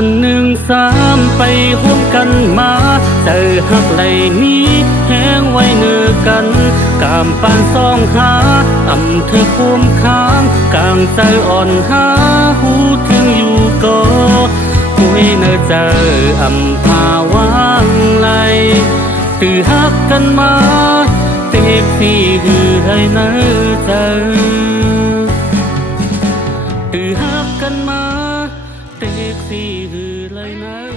อันหนึ่งสามไปห่วมกันมาเจอหักไหลนี้แห้งไว้เนื้อกันกามปานซองหาอำเธอควมค้างกลางใจอ่อนหาหูถึงอยู่ก็คุยเนื้อเจออำพาวางไหลตื่อหักกันมาเต็กที่หือให้เนื้อเจอตื่อหักกันมาเต็กที่หือเลยนะ